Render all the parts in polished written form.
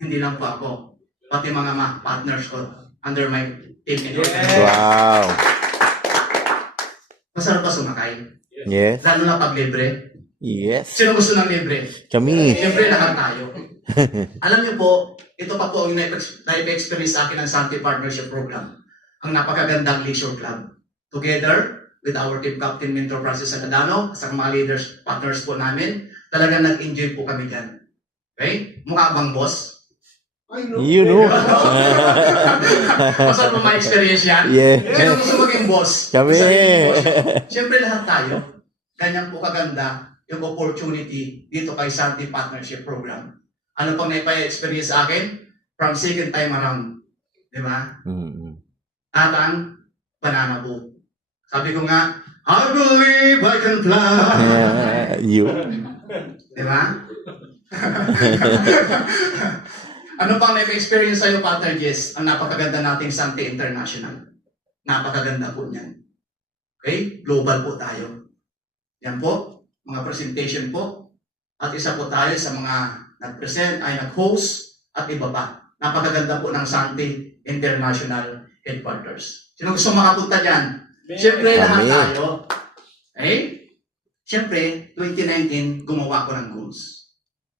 hindi lang po ako, pati mga partners ko under my team. Wow. Masarap pa sumakay. Yes. Lalo na pag libre. Yes. Sino gusto ng libre? Kami. Siyempre, lahat tayo. Alam niyo po, ito pa po ang na-experience sa akin ng Santi Partnership Program. Ang napakagandang leisure club. Together with our team captain, Mentor Francis Agadano, sa mga leaders, partners po namin, talagang nag-enjoy po kami dyan. Okay? Mukha bang boss? You know. Masarap mo ma-experience yan? Yeah. Sino gusto maging boss? Kami. Gusto maging boss? Siyempre lahat tayo. Ganyan po kaganda yung opportunity dito kay Santi Partnership Program. Ano pang naipa-experience sa akin? From second time around. Di ba? Mm-hmm. At ang banana boat. Sabi ko nga, I believe I can fly. You. Di ba? Ano pang naipa-experience sa'yo, Partner Jess? Ang napakaganda nating Santi International. Napakaganda po niyan. Okay? Global po tayo. Yan po, mga presentation po. At isa po tayo sa mga nag-present, ay nag-host, at iba pa. Napakaganda po ng Santi International Headquarters. Sino gusto makapunta dyan? Siyempre, lahat tayo. Okay? Siyempre, 2019, gumawa ko ng goals.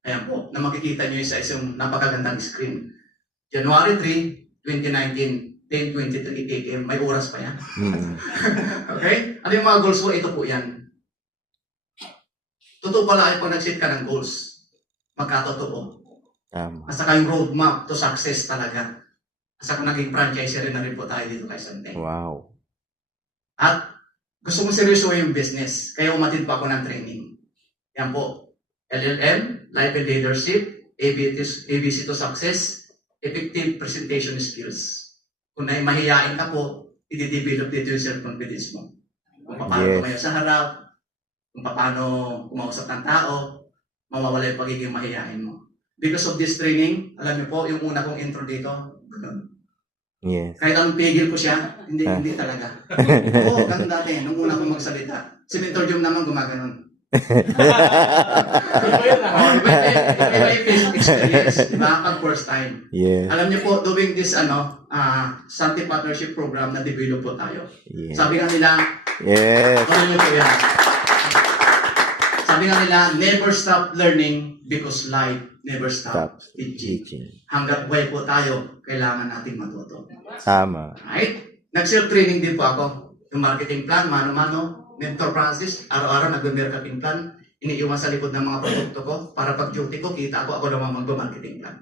Ayan po, na makikita nyo sa isang napakagandang screen. January 3, 2019, 10:23 a.m. May oras pa yan. Okay? Ano yung mga goals ko? Ito po yan. Totoo pala ay pag nag-set ka ng goals, magkatotoo. At saka yung roadmap to success talaga. At saka naging franchisee rin na rin po tayo dito kay Santi. Wow. At gusto mo seryoso yung business, kaya umatid pa ako ng training. Yan po. LLM, Life and Leadership, ABC to Success, Effective Presentation Skills. Kung mahihain ka po, i-develop dito yung self-confidence mo. Kung paano tumayo sa harap, kung paano kumausap ng tao, mawawala yung pagiging mahihain mo. Because of this training, alam niyo po, yung una kong intro dito, Yes. kahit ang pigil ko siya, hindi talaga. Oo, ganun dati, nung una kong magsalita. Si Mentor Jom naman gumaganon. Iba yung experience, diba? Pag first time. Yes. Alam niyo po, doing this Santi Partnership Program na develop po tayo. Yes. Sabi nga nila, Yes. ano niyo po yan? Sabi nga nila, never stop learning because life never stop teaching. Hanggat buhay po tayo, kailangan natin matuto. Tama. Right? Nag-self-training din po ako. Yung marketing plan, mano-mano, Mentor Francis, araw-araw nag-marketing plan, iniiwan sa likod ng mga produkto ko para pag duty ko, kita ko ako naman mag-marketing plan.